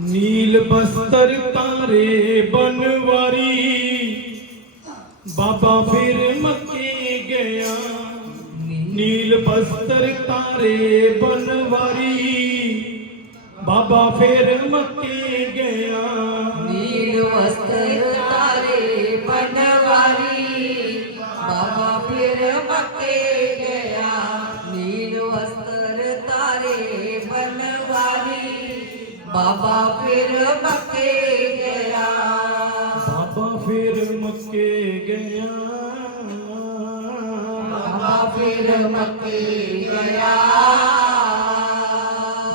नील बस्तर तारे बनवारी बाबा फिर मते गया नील बस्तर तारे बनवारी बाबा फिर गया नील बस्तर तारे बनवारी बाबा फिर मे बाबा फिर मथे बाबा फिर मके गया बाबा फिर मथे गया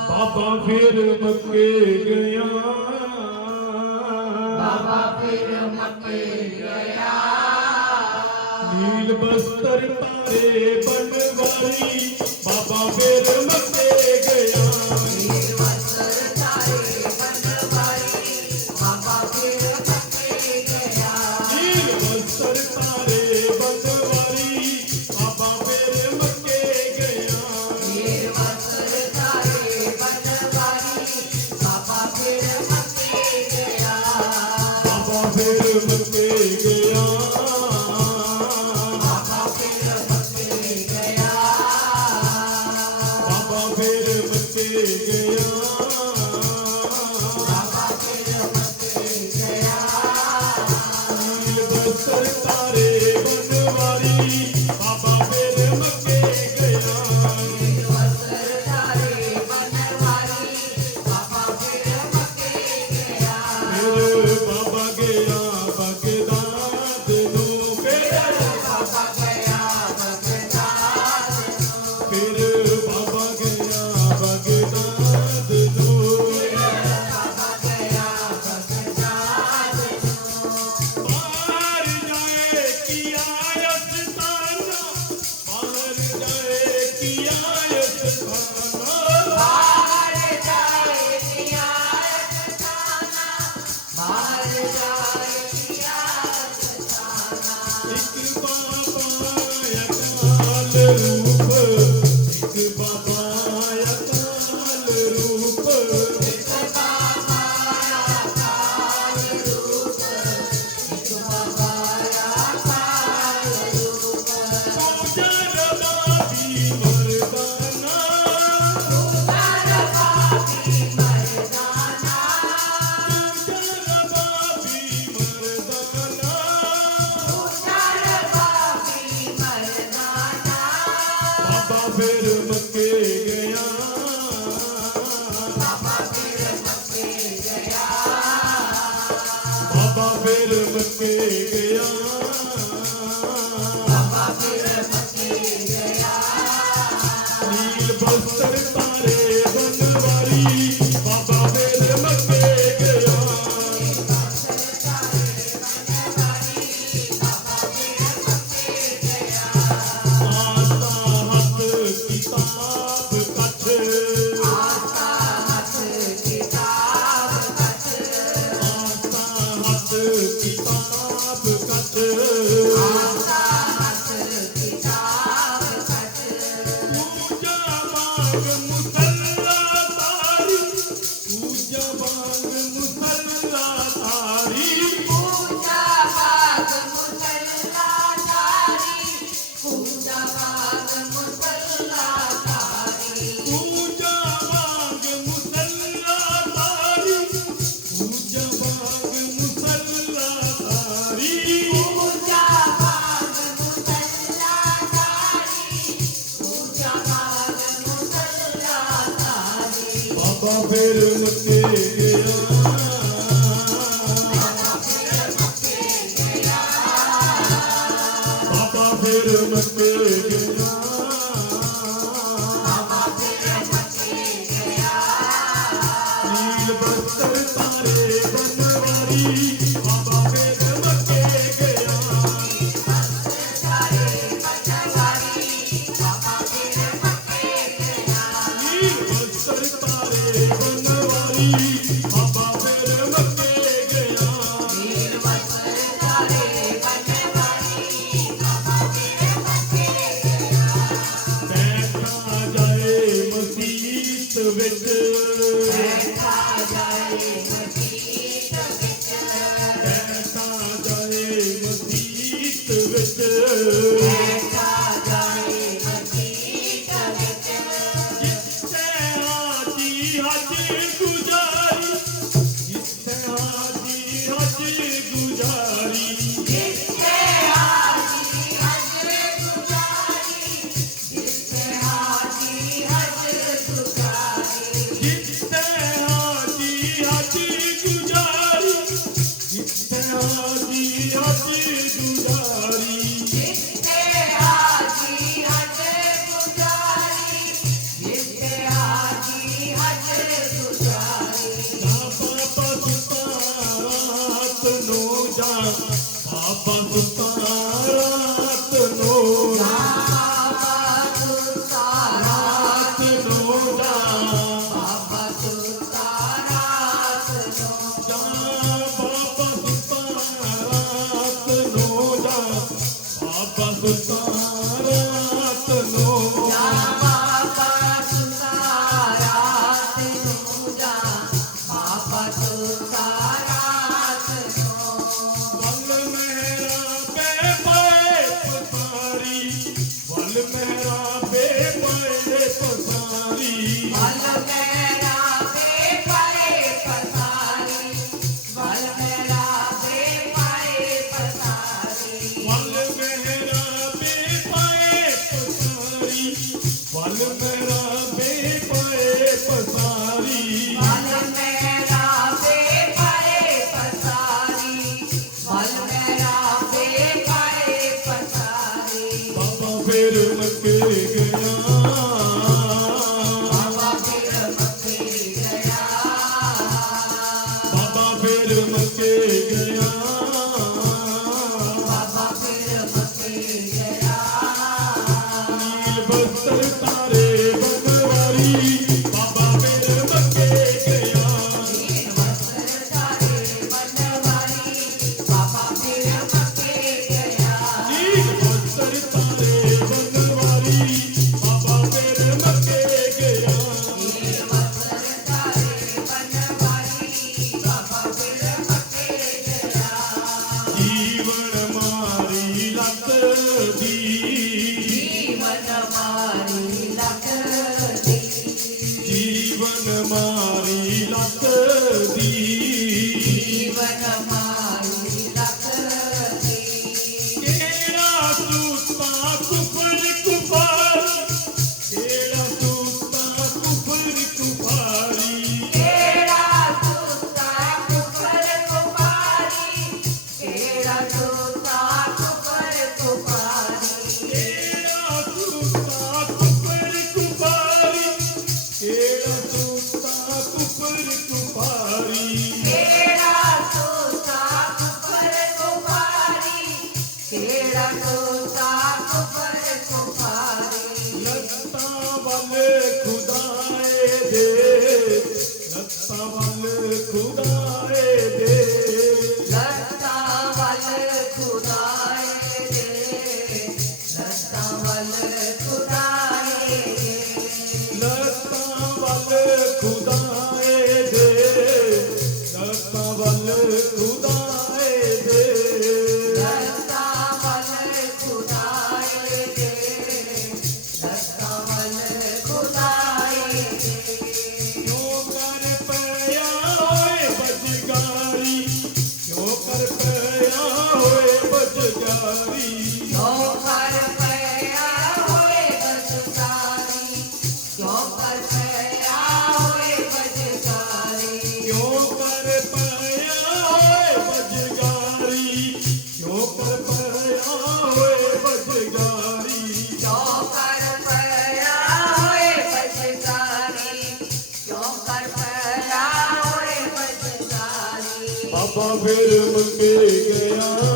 बाबा फिर मौके बाबा फिर मथे गया नील बस्तर पारे बट बाबा फिर म मक... Thank you. Philippines. ਬਾਬਾ ਫੇਰ ਲੱਗੇ not the not dirty. Dirty. ਆਪਾਂ ਫਿਰ ਮੁਕੇ ਗਿਆ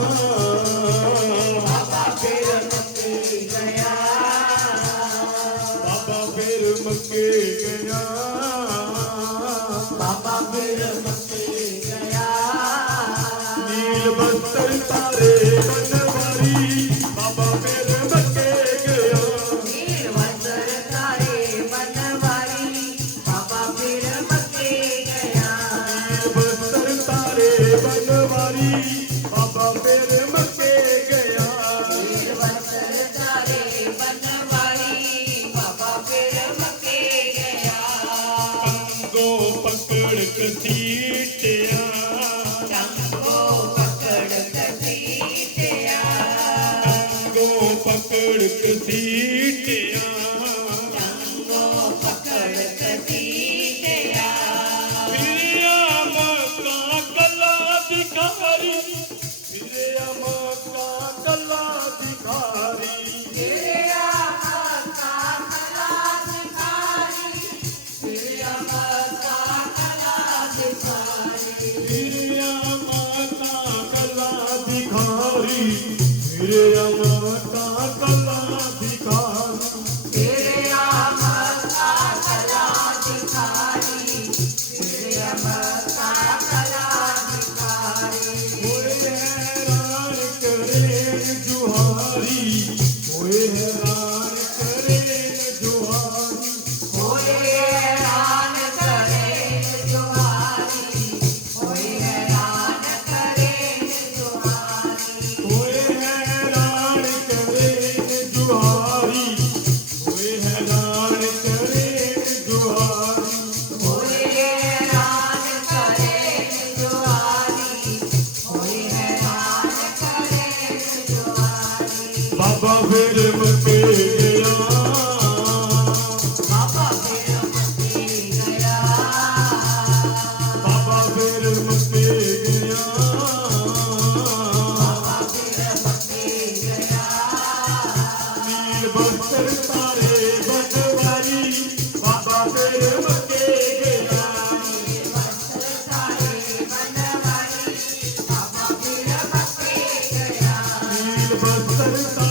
Thank you.